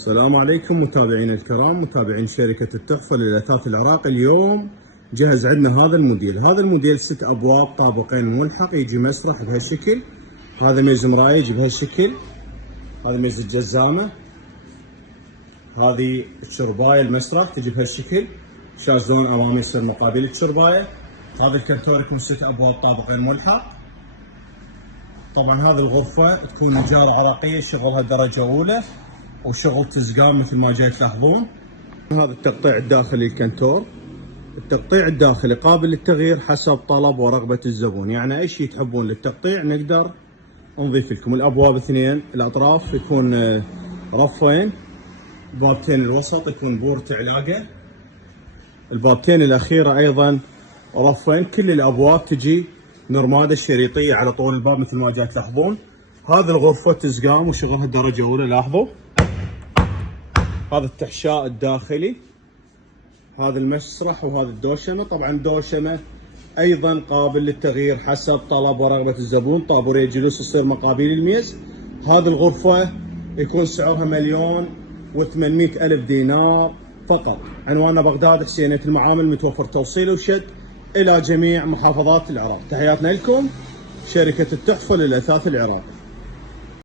السلام عليكم متابعينا الكرام، متابعين شركة التحفة للأثاث العراقي. اليوم جهز عندنا هذا الموديل 6 أبواب طابقين ملحق، يجي مسرح بهالشكل، هذا ميز مرايج بهالشكل، هذا ميز الجزامة، هذه الشرباية المسرح تجي بهالشكل، شازلون أمامي يصير مقابل الشرباية. هذا الكنتور يكون 6 أبواب طابقين ملحق. طبعا هذه الغرفة تكون نجارة عراقية، شغلها درجة أولى وشغل تزقام مثل ما جاي تلاحظون. هذا التقطيع الداخلي الكنتور، التقطيع الداخلي قابل للتغيير حسب طلب ورغبة الزبون، يعني أي شيء تحبون للتقطيع نقدر نضيف لكم. الأبواب اثنين، الأطراف يكون رفين، بابتين الوسط يكون بورة علاقة، البابتين الأخيرة أيضا رفين. كل الأبواب تجي نرمادة شريطية على طول الباب مثل ما جاي تلاحظون. هذه الغرفة تزقام وشغلها درجة أولى، لاحظوا. هذا التحشاء الداخلي، هذا المسرح وهذا الدوشمة. طبعا الدوشمة أيضا قابل للتغيير حسب طلب ورغبة الزبون، طابورية جلوس تصير مقابل الميز. هذه الغرفة يكون سعرها 1,800,000 دينار فقط. عنواننا بغداد، حسينية المعامل، متوفر توصيل وشد إلى جميع محافظات العراق. تحياتنا لكم، شركة التحفة للأثاث العراقي.